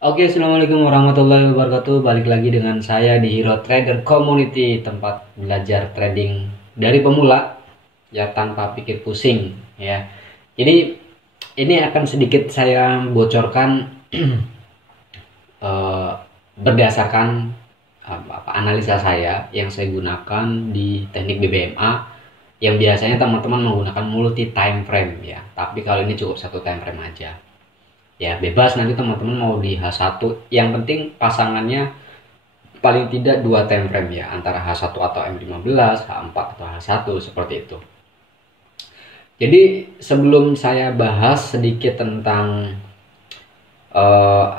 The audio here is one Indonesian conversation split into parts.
Oke, assalamualaikum warahmatullahi wabarakatuh. Balik lagi dengan saya di Hero Trader Community, tempat belajar trading dari pemula ya tanpa pikir pusing ya. Jadi ini akan sedikit saya bocorkan eh, berdasarkan analisa saya yang saya gunakan di teknik BBMA yang biasanya teman-teman menggunakan multi time frame ya. Tapi kalau ini cukup satu time frame aja. Ya bebas nanti teman-teman mau di H1, yang penting pasangannya paling tidak 2 time frame ya, antara H1 atau M15, H4 atau H1 seperti itu. Jadi sebelum saya bahas sedikit tentang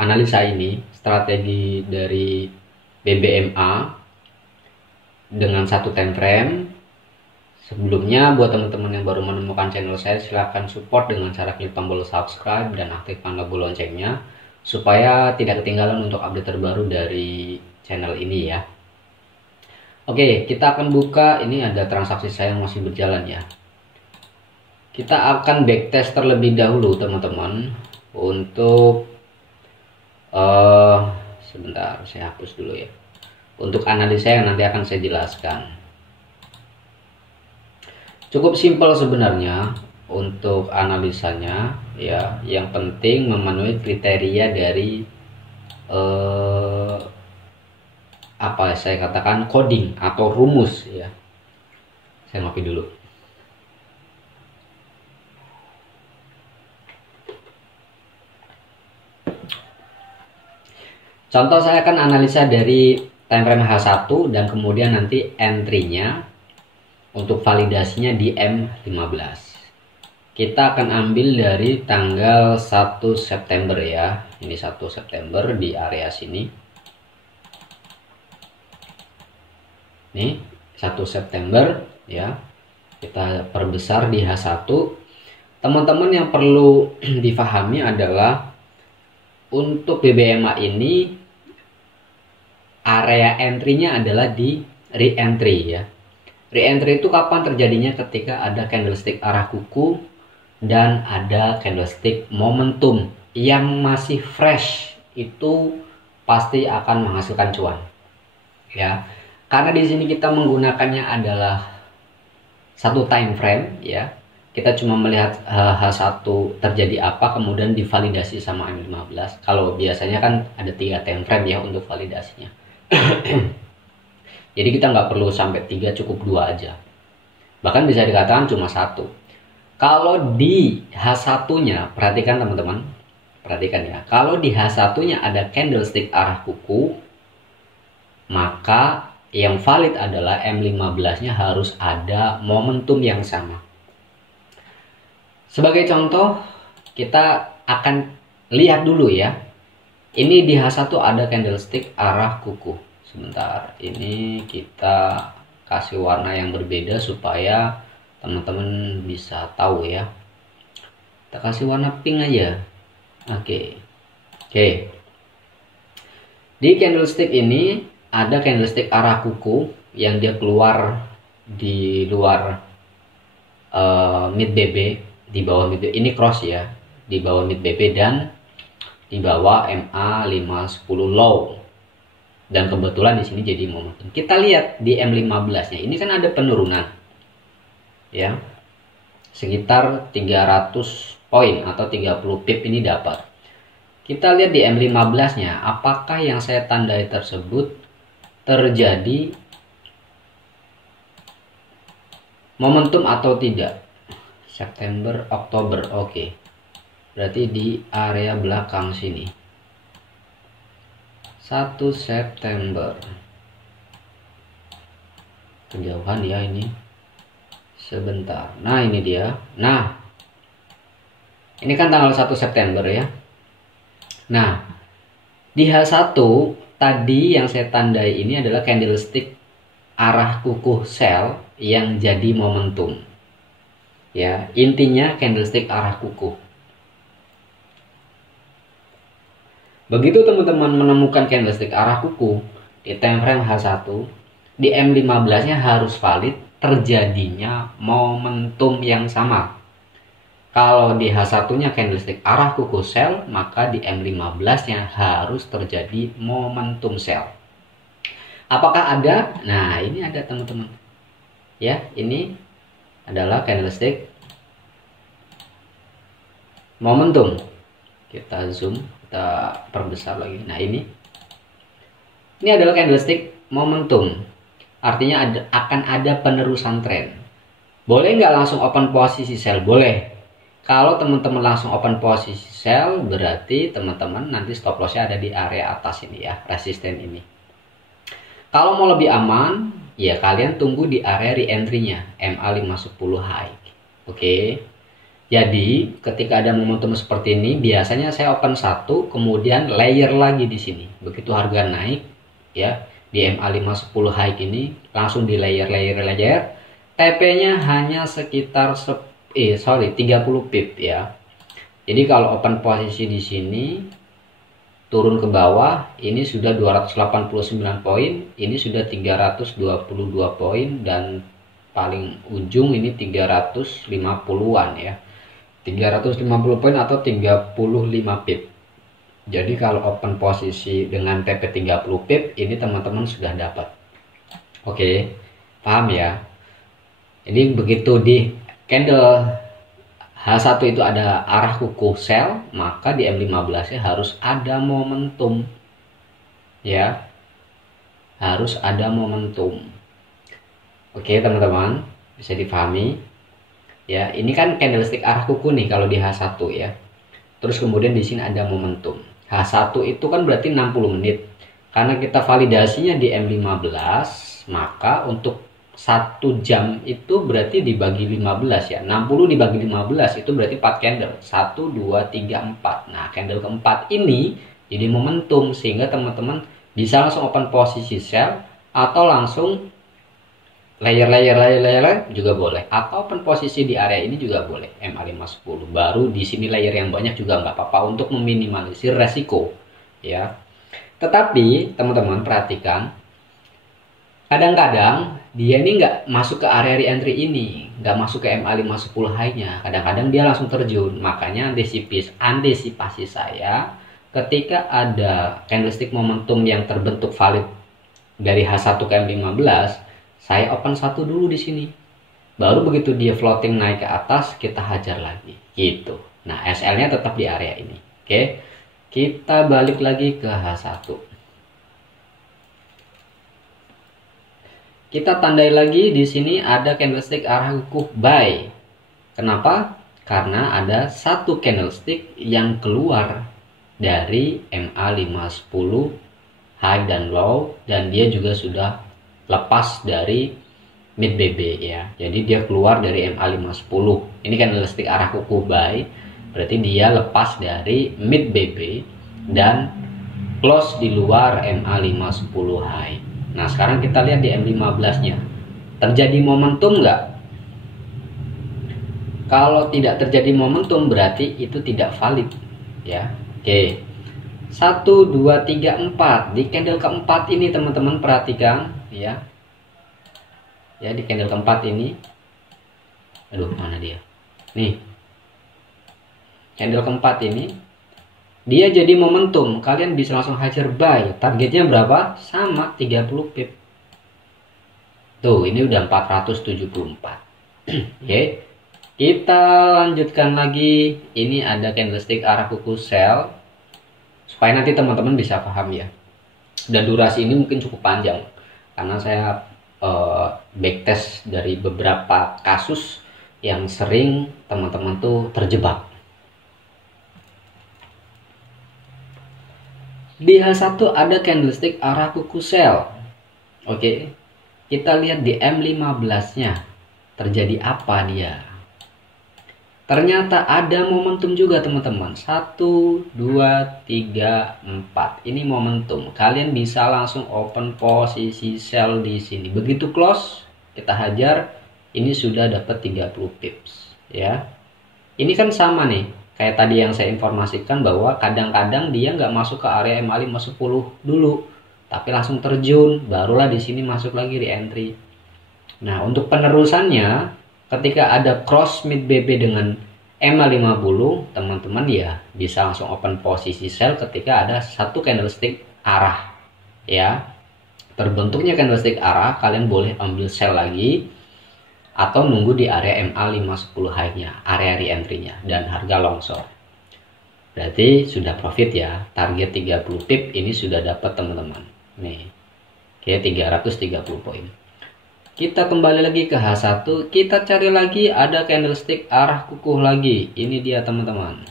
analisa ini, strategi dari BBMA dengan satu time frame, sebelumnya buat teman-teman yang baru menemukan channel saya, silahkan support dengan cara klik tombol subscribe dan aktifkan logo loncengnya supaya tidak ketinggalan untuk update terbaru dari channel ini ya. Oke, kita akan buka, ini ada transaksi saya yang masih berjalan ya. Kita akan backtest terlebih dahulu teman-teman untuk sebentar saya hapus dulu ya. Untuk analisa yang nanti akan saya jelaskan. Cukup simpel sebenarnya untuk analisanya ya. Yang penting memenuhi kriteria dari apa saya katakan coding atau rumus ya. Saya ngopi dulu. Contoh saya akan analisa dari time frame H1 dan kemudian nanti entry-nya untuk validasinya di M15. Kita akan ambil dari tanggal 1 September ya. Ini 1 September di area sini. Nih, 1 September ya. Kita perbesar di H1. Teman-teman yang perlu difahami adalah untuk BBMA ini area entry-nya adalah di re-entry ya. Re-entry itu kapan terjadinya? Ketika ada candlestick arah kuku dan ada candlestick momentum yang masih fresh, itu pasti akan menghasilkan cuan. Ya. Karena di sini kita menggunakannya adalah satu time frame ya. Kita cuma melihat H1 terjadi apa kemudian divalidasi sama M15. Kalau biasanya kan ada 3 time frame ya untuk validasinya. Jadi kita nggak perlu sampai 3, cukup 2 aja. Bahkan bisa dikatakan cuma 1. Kalau di H1-nya, perhatikan teman-teman, perhatikan ya. Kalau di H1-nya ada candlestick arah kuku, maka yang valid adalah M15-nya harus ada momentum yang sama. Sebagai contoh, kita akan lihat dulu ya. Ini di H1 ada candlestick arah kuku. Sebentar, ini kita kasih warna yang berbeda supaya teman-teman bisa tahu ya. Kita kasih warna pink aja. Oke. Di candlestick ini ada candlestick arah kuku yang dia keluar di luar mid BB, di bawah mid BB. Ini cross ya, di bawah mid BB dan di bawah MA 510 low. Dan kebetulan di sini jadi momentum. Kita lihat di M15-nya. Ini kan ada penurunan. Ya. Sekitar 300 poin atau 30 pip ini dapat. Kita lihat di M15-nya, apakah yang saya tandai tersebut terjadi momentum atau tidak? September, Oktober. Oke. Berarti di area belakang sini. 1 September. Kejauhan ya ini. Sebentar. Nah, ini dia. Nah. Ini kan tanggal 1 September ya. Nah, di H1 tadi yang saya tandai ini adalah candlestick arah kuku sell yang jadi momentum. Ya, intinya candlestick arah kuku. Begitu teman-teman menemukan candlestick arah kuku di time frame H1, di M15-nya harus valid terjadinya momentum yang sama. Kalau di H1-nya candlestick arah kuku sell, maka di M15-nya harus terjadi momentum sell. Apakah ada? Nah, ini ada teman-teman. Ya, ini adalah candlestick momentum. Kita zoom, kita perbesar lagi. Nah, ini adalah candlestick momentum. Artinya akan ada penerusan tren. Boleh nggak langsung open posisi sell? Boleh. Kalau teman-teman langsung open posisi sell, berarti teman-teman nanti stop lossnya ada di area atas ini ya, resisten ini. Kalau mau lebih aman, ya kalian tunggu di area re-entry-nya, MA510 high. Oke. Jadi, ketika ada momentum seperti ini, biasanya saya open satu, kemudian layer lagi di sini. Begitu harga naik, ya, di MA510 high ini, langsung di layer. TP-nya hanya sekitar 30 pip ya. Jadi kalau open posisi di sini turun ke bawah, ini sudah 289 poin, ini sudah 322 poin, dan paling ujung ini 350-an ya. 350 poin atau 35 pip. Jadi kalau open posisi dengan TP 30 pip, ini teman-teman sudah dapat. Oke, paham ya? Jadi begitu di candle H1 itu ada arah kuku sell, maka di M15 nya harus ada momentum. Ya. Harus ada momentum. Oke, teman-teman, bisa dipahami. Ya, ini kan candlestick arah kuku nih kalau di H1 ya. Terus kemudian di sini ada momentum. H1 itu kan berarti 60 menit. Karena kita validasinya di M15, maka untuk 1 jam itu berarti dibagi 15 ya. 60 dibagi 15 itu berarti 4 candle. 1, 2, 3, 4. Nah, candle keempat ini jadi momentum sehingga teman-teman bisa langsung open posisi sell atau langsung layer juga boleh, atau open posisi di area ini juga boleh, MA510. Baru di sini layer yang banyak juga nggak apa-apa untuk meminimalisir resiko ya. Tetapi teman-teman perhatikan, kadang-kadang dia ini nggak masuk ke area re-entry ini, nggak masuk ke MA510 high-nya. Kadang-kadang dia langsung terjun. Makanya antisipasi saya ketika ada candlestick momentum yang terbentuk valid dari H1 ke M15, saya open satu dulu di sini. Baru begitu dia floating naik ke atas, kita hajar lagi. Gitu. Nah, SL-nya tetap di area ini. Oke. Kita balik lagi ke H1. Kita tandai lagi di sini ada candlestick arah kuku buy. Kenapa? Karena ada satu candlestick yang keluar dari MA510 high dan low, dan dia juga sudah lepas dari mid BB ya. Jadi dia keluar dari MA510. Ini candlestick arah kuku buy, berarti dia lepas dari mid BB dan close di luar MA510 high. Nah, sekarang kita lihat di M15-nya. Terjadi momentum nggak? Kalau tidak terjadi momentum berarti itu tidak valid ya. Oke. 1, 2, 3, 4. Di candle keempat ini teman-teman perhatikan ya. Ya, di candle keempat ini. Aduh, mana dia? Nih. Candle keempat ini dia jadi momentum, kalian bisa langsung hajar buy. Targetnya berapa? Sama, 30 pip. Tuh, ini udah 474. Oke. Kita lanjutkan lagi. Ini ada candlestick arah kuku sell. Supaya nanti teman-teman bisa paham ya. Dan durasi ini mungkin cukup panjang karena saya backtest dari beberapa kasus yang sering teman-teman tuh terjebak. Di H1 ada candlestick arah kuku sell. Oke. Kita lihat di M15-nya. Terjadi apa dia? Ternyata ada momentum juga teman-teman. 1, 2, 3, 4. Ini momentum. Kalian bisa langsung open posisi sell di sini. Begitu close, kita hajar. Ini sudah dapat 30 pips ya. Ini kan sama nih. Kayak tadi yang saya informasikan bahwa kadang-kadang dia nggak masuk ke area MA510 dulu, tapi langsung terjun, barulah di sini masuk lagi re-entry. Nah, untuk penerusannya, ketika ada cross mid BB dengan MA50 teman-teman ya bisa langsung open posisi sell ketika ada satu candlestick arah ya. Terbentuknya candlestick arah, kalian boleh ambil sell lagi atau nunggu di area MA510 high-nya, area re-entry-nya dan harga long short. Berarti sudah profit ya. Target 30 pip ini sudah dapat teman-teman. Nih. Oke, 330 poin. Kita kembali lagi ke H1, kita cari lagi ada candlestick arah kukuh lagi. Ini dia teman-teman.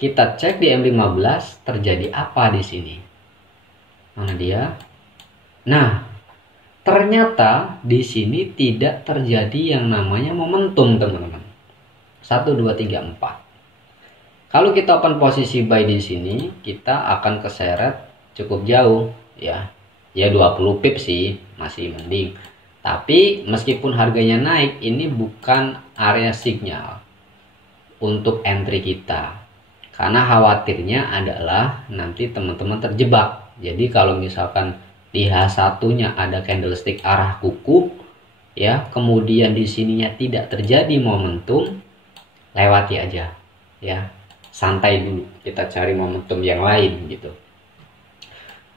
Kita cek di M15 terjadi apa di sini. Mana dia? Nah, ternyata di sini tidak terjadi yang namanya momentum, teman-teman. 1 2 3 4. Kalau kita open posisi buy di sini, kita akan keseret cukup jauh ya. Ya 20 pip sih, masih mending. Tapi meskipun harganya naik, ini bukan area signal untuk entry kita. Karena khawatirnya adalah nanti teman-teman terjebak. Jadi kalau misalkan di H1-nya ada candlestick arah kukuh ya, kemudian di sininya tidak terjadi momentum, lewati aja ya. Santai dulu, kita cari momentum yang lain gitu.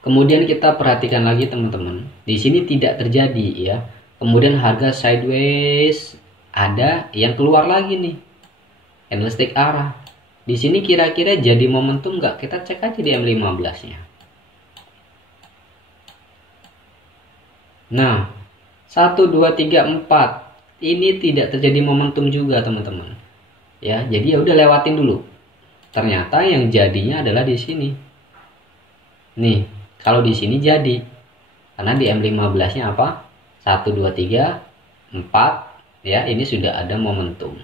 Kemudian kita perhatikan lagi teman-teman, di sini tidak terjadi ya. Kemudian harga sideways, ada yang keluar lagi nih, candlestick arah. Di sini kira-kira jadi momentum nggak? Kita cek aja di M15-nya. Nah, 1 2 3 4 ini tidak terjadi momentum juga teman-teman. Ya, jadi ya udah lewatin dulu. Ternyata yang jadinya adalah di sini. Nih, kalau di sini jadi. Karena di M15-nya apa? 1 2 3 4 ya, ini sudah ada momentum.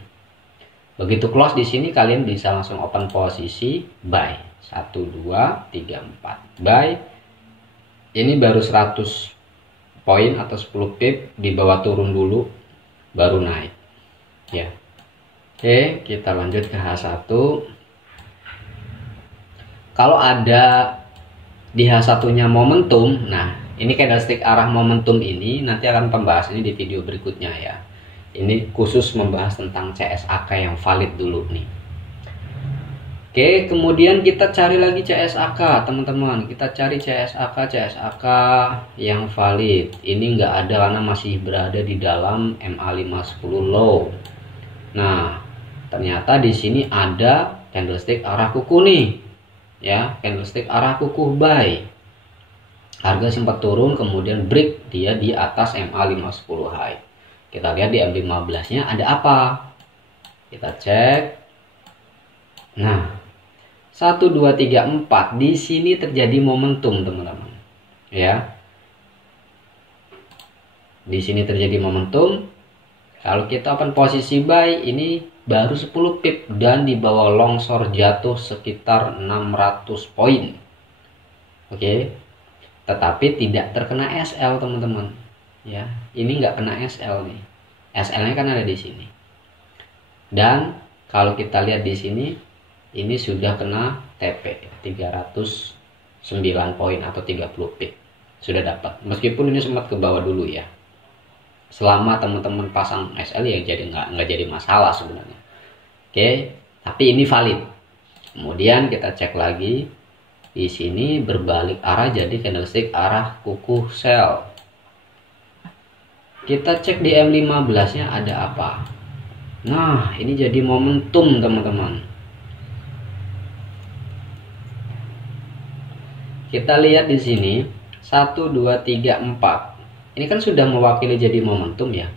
Begitu close di sini kalian bisa langsung open posisi buy. 1 2 3 4 buy. Ini baru 100 poin atau 10 pip, di bawah turun dulu baru naik ya. Oke, kita lanjut ke H1. Kalau ada di H1-nya momentum, nah ini candlestick arah momentum ini nanti akan pembahas ini di video berikutnya ya. Ini khusus membahas tentang CSAK yang valid dulu nih. Oke, kemudian kita cari lagi CSAK teman-teman. Kita cari CSAK yang valid. Ini nggak ada karena masih berada di dalam MA510 low. Nah, ternyata di sini ada candlestick arah kukuh nih. Ya, candlestick arah kukuh buy. Harga sempat turun, kemudian break dia di atas MA510 high. Kita lihat di M15-nya ada apa. Kita cek. Nah, 1 2 3 4 di sini terjadi momentum, teman-teman. Ya. Di sini terjadi momentum. Kalau kita open posisi buy, ini baru 10 pip dan di bawah longsor jatuh sekitar 600 poin. Oke. Tetapi tidak terkena SL, teman-teman. Ya, ini nggak kena SL nih. SL-nya kan ada di sini. Dan kalau kita lihat di sini, ini sudah kena TP 309 poin atau 30 pip. Sudah dapat. Meskipun ini sempat ke bawah dulu ya. Selama teman-teman pasang SL ya jadi nggak jadi masalah sebenarnya. Oke, tapi ini valid. Kemudian kita cek lagi. Di sini berbalik arah jadi candlestick arah kukuh sell. Kita cek di M15-nya ada apa. Nah, ini jadi momentum, teman-teman. Kita lihat di sini 1 2 3 4. Ini kan sudah mewakili jadi momentum ya.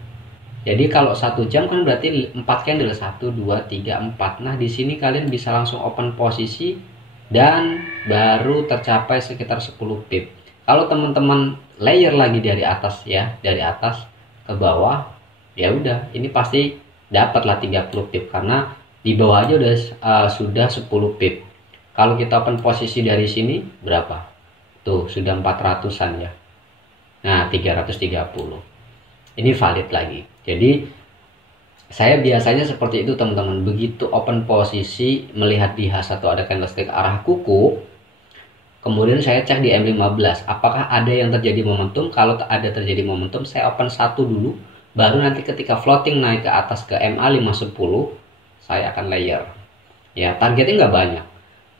Jadi kalau 1 jam kan berarti 4 candle 1 2 3 4. Nah, di sini kalian bisa langsung open posisi dan baru tercapai sekitar 10 pip. Kalau teman-teman layer lagi dari atas ya, dari atas ke bawah, ya udah ini pasti dapatlah 30 pip karena di bawah aja udah sudah 10 pip. Kalau kita open posisi dari sini berapa? Tuh, sudah 400-an ya. Nah, 330. Ini valid lagi. Jadi saya biasanya seperti itu, teman-teman. Begitu open posisi melihat di H1 ada candlestick arah kukuh, kemudian saya cek di M15 apakah ada yang terjadi momentum. Kalau ada terjadi momentum, saya open 1 dulu, baru nanti ketika floating naik ke atas ke MA510 saya akan layer. Ya, targetnya nggak banyak.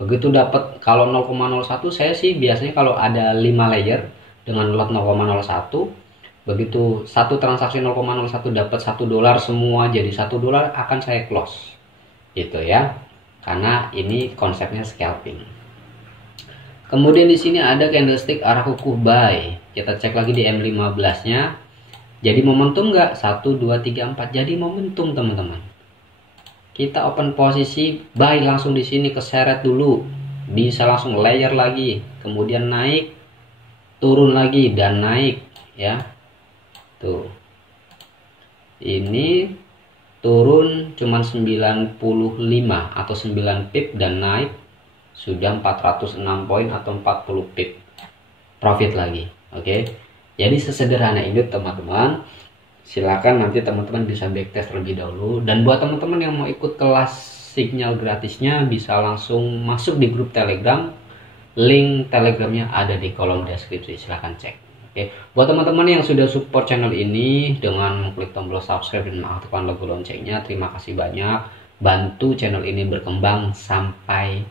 Begitu dapat kalau 0,01, saya sih biasanya kalau ada 5 layer dengan lot 0,01, begitu satu transaksi 0,01 dapat $1 semua jadi $1 akan saya close. Gitu ya. Karena ini konsepnya scalping. Kemudian di sini ada candlestick arah kuku buy. Kita cek lagi di M15-nya. Jadi momentum nggak? 1, 2, 3, 4. Jadi momentum teman-teman. Kita open posisi buy langsung di sini, keseret dulu. Bisa langsung layer lagi. Kemudian naik, turun lagi dan naik ya. Tuh. Ini turun cuman 95 atau 9 pip dan naik sudah 406 poin atau 40 pip profit lagi. Oke. Jadi sesederhana ini teman-teman. Silakan nanti teman-teman bisa backtest terlebih dahulu, dan buat teman-teman yang mau ikut kelas signal gratisnya bisa langsung masuk di grup Telegram. Link Telegramnya ada di kolom deskripsi, silahkan cek. Oke, buat teman-teman yang sudah support channel ini dengan klik tombol subscribe dan mengaktifkan logo loncengnya, terima kasih banyak. Bantu channel ini berkembang sampai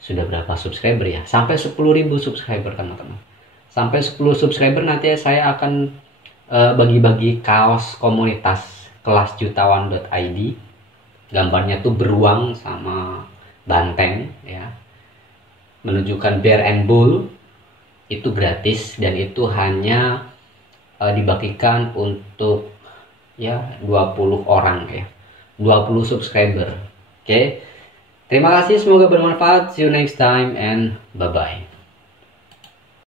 sudah berapa subscriber ya? Sampai 10.000 subscriber teman-teman. Sampai 10 subscriber nanti saya akan bagi-bagi kaos komunitas kelas jutawan.id. Gambarnya tuh beruang sama banteng ya. Menunjukkan bear and bull. Itu gratis dan itu hanya dibagikan untuk ya 20 orang ya, 20 subscriber. Oke. Terima kasih, semoga bermanfaat. See you next time and bye bye.